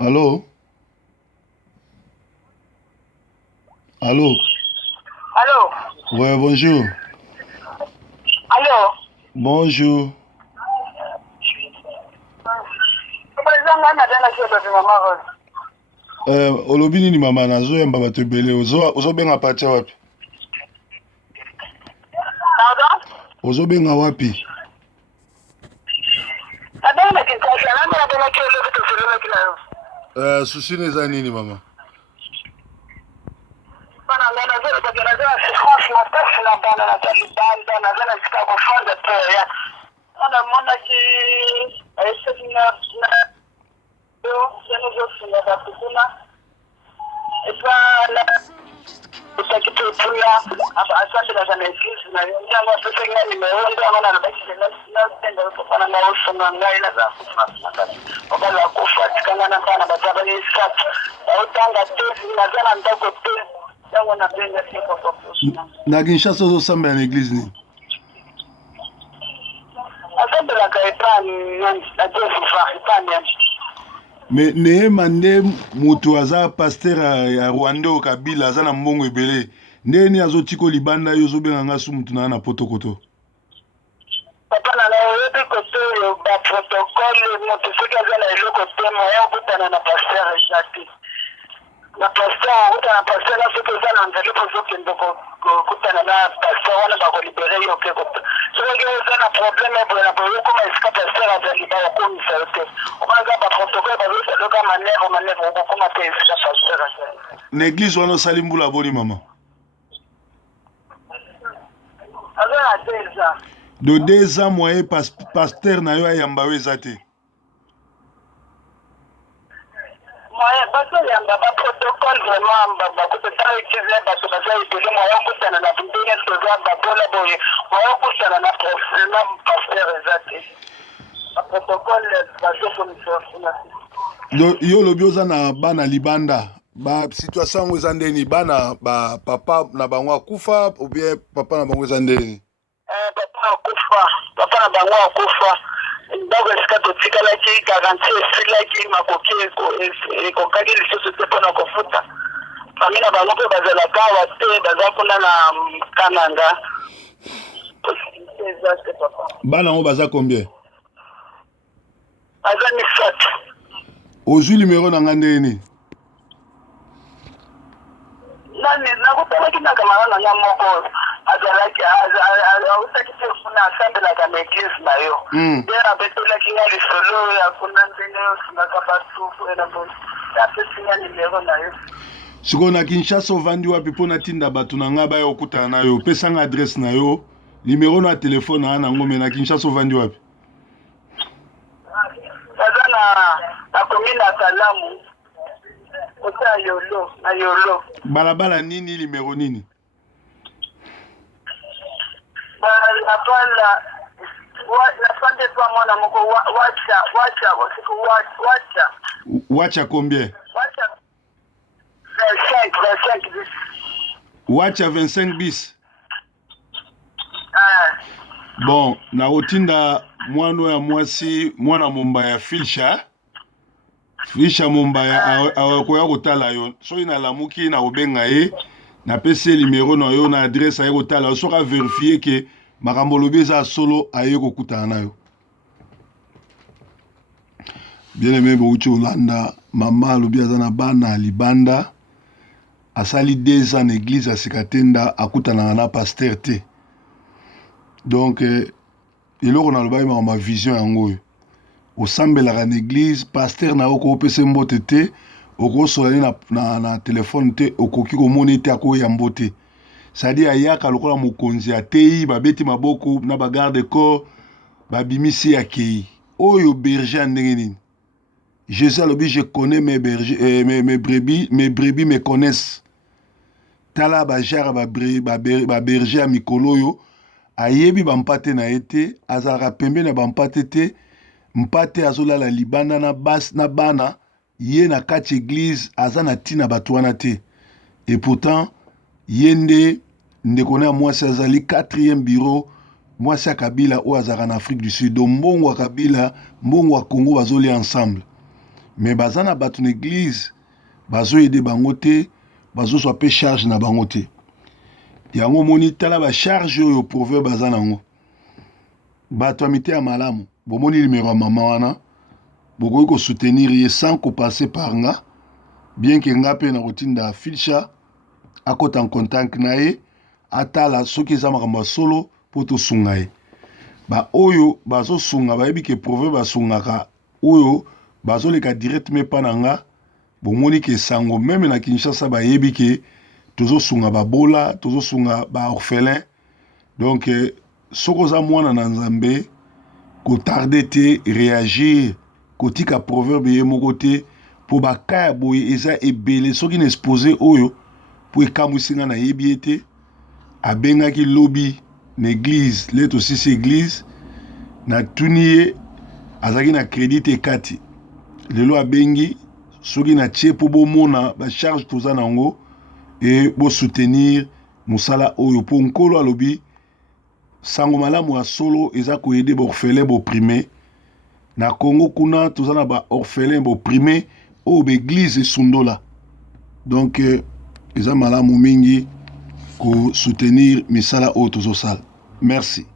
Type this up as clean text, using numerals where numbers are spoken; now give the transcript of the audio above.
Allô? Allô? Allô? Ouais, bonjour. Allô? Bonjour. Kumalizanga nadana kiyo kwa mama Rose. Olobi nini mama nazoyamba bato ebele ozobenga patia wapi? Pardon? Ozobenga wapi? Nadana kinkasha nami nadana kiyo leo kutosolema kila yo. Susi eza nini mama? Bana ngana zero kwa nazana si na pesa na bana na Taliban nazana sika kufanda tu ya. Ana mwana ki aisha na yo yano sina bakuna. Esa utakitutuya asante na sana ikisi na nyama pesa ngani meonda ngana na baki na tenda kufana na uso na ngai na za wakala kufa tikangana sana bataba ni skat utanga tezi na zana ndako tezi yango na benga sifa kwa kusuna Na Kinshasa ozosambela na église nini? asante la kaitani na jesu fahitani Me neyema nde moto aza paster ya Rwanda o Kabila aza na mbongo ebele ndeni azotiko libanda yo ozobenga nga su mutu na potokoto. papa na yebi kote yo ba protocole moto soki aza na eloko te moya okutana na paster ezati na paster okutana na paster na soki eza na nzela po ozokende kokutana na paster wana bakolibere yo ke soki eza na probleme boye na boye okoma esika paster azali baokomisa yo te okonaza baprotocole bazosaloka manere okokoma te esika paster azali Na église wana osali mbula boni mama? aza na deza Do 2 ans moye paster na yo ayamba yo eza te. moyen bazoyamba baprotocole vraiment bakutana utilize bato baza ebele moya okutana na ndenge toza babola boye moya okutana na paster eza te baprotocole bazokomisa Yo olobi oza na bana libanda ba situation yango eza ndeni bana ba papa na bango akufa ou bien papa na bango eza ndeni? papa na bango akufa ndako esika totikalaki garanti esilaki makoki ekokaki lisusu te mpona kofuta fami na bango mpe bazalaka awa te baza kuna na kananga eza te papa Bana yango baza combien? baza misato Ozwi numero na nga ndeni? nakutalaki na kamara na nga moko azalaki ausaki te funa asambelaka na eglise na yo nde abetolaki nga lisolo ya kuna ndenge osungaka basufu apesi nga nimero na yo sikoyo na Kinshasa ovandi wapi mpo natinda bato na nga baya okutana na yo opesanga adresse na yo numero na telefone na yango me na Kinshasa ovandi wapi? baza na komi na Kalamu ota yolo na yolo balabala nini numero nini? balabala napande pa mwana moko Wacha combien? wacha 25 bis Wacha 25 bis. Bon, na otinda mwana ya mwasi mwana momba ya Filsha momba ya akoya kotala yo soki nalamuki na obenga ye na pese numero na yo na adresse aye kotala yo soki avérifie ke makambo lobi eza solo aye kokutana na yo. Bien aimé bouti Olanda mama alobi aza na bana libanda asali 2 ans na église ya Sikatenda akutana na pasteur te. Donc eloko nalobaki makambo vision yango oyo osambelaka na église pasteur na oko opesa mbote te okosola na telefone te okoki komona ete akoyambo te c'est-à-dire ayaka lokola mokonzi ateyi babeti maboko na bagarde corps babimisi akei oyo berger ndenge nini. Jésus alobi je connais mes brebis me connaissent. Tala bajara berger ya mikolo oyo ayebi bampate na ye te azalaka pembe na bampate te mpate azolala libanda na bana ye na kati église aza na ntina bato wana te. Et pourtant ye nde ndeko na mwasi azali 4e bureau mwasi ya Kabila oyo azalaka na Afrique du Sud. Donc mbongo ya Kabila mbongo ya Congo bazolia ensemble. mais baza na bato na église bazoyede bango te, bazozwa mpe charge na bango te. Yango moni tala ba charge oyo proverbe baza nango. Bato ya mite ya malamu bomoni numéro ya mama wana bokoki kosoutenir ye sans kopase par nga, bien ke nga mpe na kotinda Filcha akota en contact na ye atala soki eza makambo ya solo mpo tosunga ye. Oyo bazosunga bayebi ke proverbe basungaka oyo bazoleka direct me pa na nga, bomoni ke sango meme na Kinshasa bayebi ke tozosunga babola, tozosunga baorphelin. Donc soko za mwana na Nzambe kotarde te réagir kotika proverbe ye moko te po bakaya boye eza ebele soki na exposé oyo po ekamwisi nga na yebi ete abengaki lobi na église leto sisi église na tuni ye azaki na crédit ekati lelo abengi soki na tie po bomona ba charge toza nango e bo soutenir musala oyo po nkolo alobi sango malamu ya solo eza koyede ba orphelin boprimé na Congo kuna toza na ba orphelin boprimé oyo ba église esundola. Donc eza malamu mingi ko soutenir misala oyo tozosala. Merci.